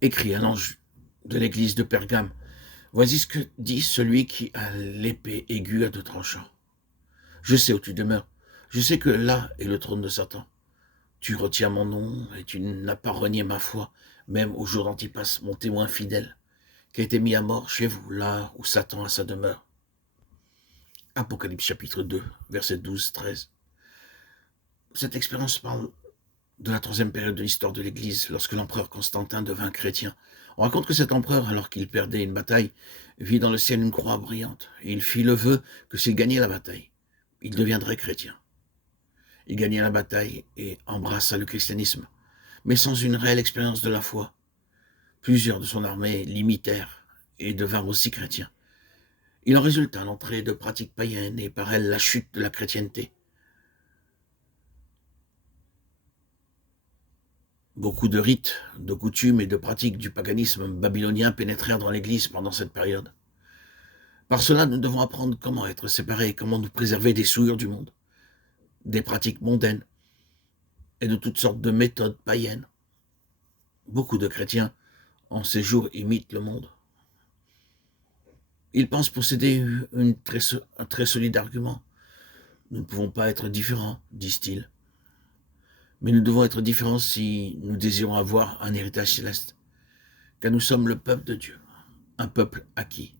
Écrit à l'ange de l'église de Pergame. Voici ce que dit celui qui a l'épée aiguë à deux tranchants. Je sais où tu demeures. Je sais que là est le trône de Satan. Tu retiens mon nom et tu n'as pas renié ma foi, même au jour d'Antipas, mon témoin fidèle, qui a été mis à mort chez vous, là où Satan a sa demeure. Apocalypse chapitre 2, versets 12-13. Cette expérience parle de la troisième période de l'histoire de l'Église, lorsque l'empereur Constantin devint chrétien. On raconte que cet empereur, alors qu'il perdait une bataille, vit dans le ciel une croix brillante, et il fit le vœu que s'il gagnait la bataille, il deviendrait chrétien. Il gagna la bataille et embrassa le christianisme, mais sans une réelle expérience de la foi. Plusieurs de son armée l'imitèrent et devinrent aussi chrétiens. Il en résulta l'entrée de pratiques païennes et par elles la chute de la chrétienté. Beaucoup de rites, de coutumes et de pratiques du paganisme babylonien pénétrèrent dans l'Église pendant cette période. Par cela, nous devons apprendre comment être séparés, comment nous préserver des souillures du monde, des pratiques mondaines et de toutes sortes de méthodes païennes. Beaucoup de chrétiens, en ces jours, imitent le monde. Ils pensent posséder un très solide argument. Nous ne pouvons pas être différents, disent-ils. Mais nous devons être différents si nous désirons avoir un héritage céleste, car nous sommes le peuple de Dieu, un peuple acquis.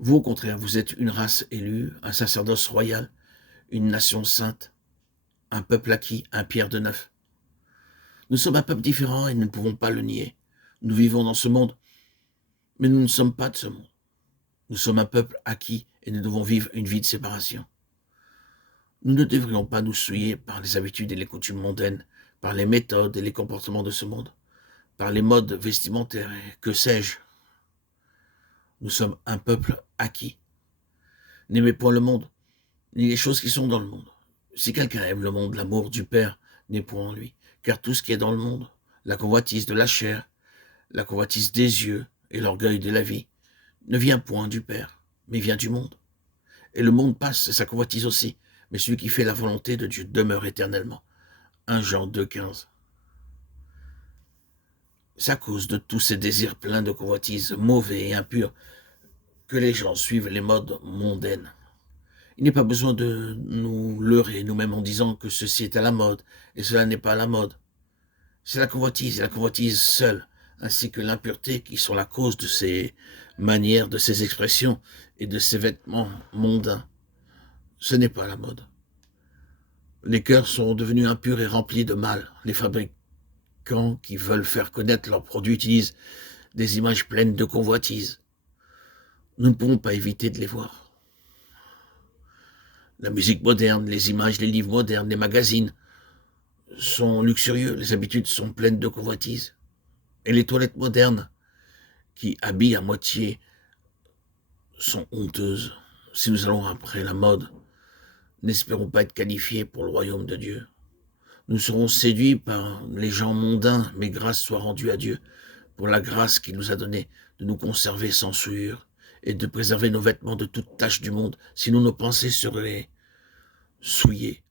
Vous, au contraire, vous êtes une race élue, un sacerdoce royal, une nation sainte, un peuple acquis, un Pierre de neuf. Nous sommes un peuple différent et nous ne pouvons pas le nier. Nous vivons dans ce monde, mais nous ne sommes pas de ce monde. Nous sommes un peuple acquis et nous devons vivre une vie de séparation. Nous ne devrions pas nous souiller par les habitudes et les coutumes mondaines, par les méthodes et les comportements de ce monde, par les modes vestimentaires et que sais-je. Nous sommes un peuple acquis. N'aimez point le monde, ni les choses qui sont dans le monde. Si quelqu'un aime le monde, l'amour du Père n'est point en lui, car tout ce qui est dans le monde, la convoitise de la chair, la convoitise des yeux et l'orgueil de la vie, ne vient point du Père, mais vient du monde. Et le monde passe, et sa convoitise aussi, mais celui qui fait la volonté de Dieu demeure éternellement. 1 Jean 2,15. C'est à cause de tous ces désirs pleins de convoitises, mauvais et impurs, que les gens suivent les modes mondaines. Il n'est pas besoin de nous leurrer nous-mêmes en disant que ceci est à la mode et cela n'est pas à la mode. C'est la convoitise et la convoitise seule, ainsi que l'impureté qui sont la cause de ces manières, de ces expressions et de ces vêtements mondains. Ce n'est pas la mode. Les cœurs sont devenus impurs et remplis de mal. Les fabricants qui veulent faire connaître leurs produits utilisent des images pleines de convoitise. Nous ne pouvons pas éviter de les voir. La musique moderne, les images, les livres modernes, les magazines sont luxurieux, les habitudes sont pleines de convoitise. Et les toilettes modernes, qui habillent à moitié, sont honteuses. Si nous allons après la mode, n'espérons pas être qualifiés pour le royaume de Dieu. Nous serons séduits par les gens mondains, mais grâce soit rendue à Dieu pour la grâce qu'il nous a donnée de nous conserver sans souillure et de préserver nos vêtements de toute tache du monde, sinon nos pensées seraient souillées